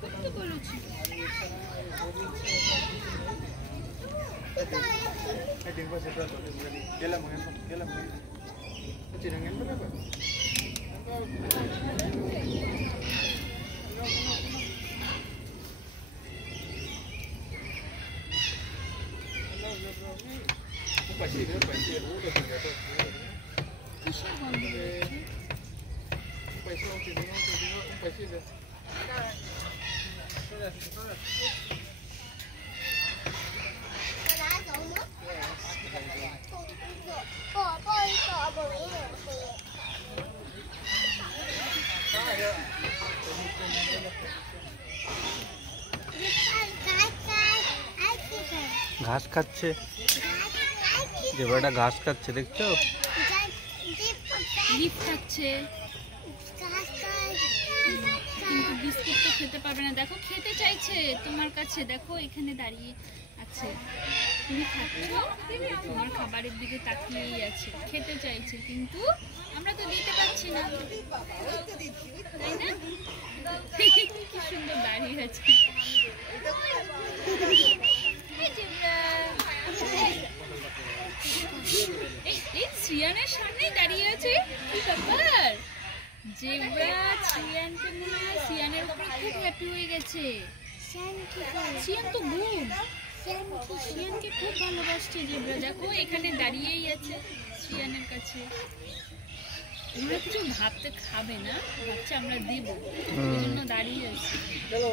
করতে বলেছি। কিসের গন্ধ বেরোচ্ছে? ঘাস খাচ্ছে, জেব্রাটা ঘাস খাচ্ছে, দেখছো? লিফ খাচ্ছে, কিন্তু বিস্কুট তো খেতে পারবে না। দেখো খেতে চাইছে তোমার কাছে, দেখো এখানে দাঁড়িয়ে আছে, তুমি খাচ্ছ, তোমার খাবারের দিকে তাকিয়েই আছে, খেতে চাইছে, কিন্তু আমরা তো দিতে পারছি না, তাই না? কি সুন্দর দাঁড়িয়ে আছে এই শ্রিয়ানের সামনেই দাঁড়িয়ে আছে। কি ব্যাপার, জেব্রা শ্রিয়ানকে মনে হয় শ্রিয়ানের উপরে খুব হ্যাপি হয়ে গেছে। শ্রিয়ান তো গুড, শ্রিয়ানকে খুব ভালোবাসছে জেব্রা। দেখো এখানে দাঁড়িয়েই আছে শ্রিয়ানের কাছে। আমরা কিছু ভাবতে খাবে না, ভাবছে আমরা দেব, ওই জন্য দাঁড়িয়ে আছে। চলো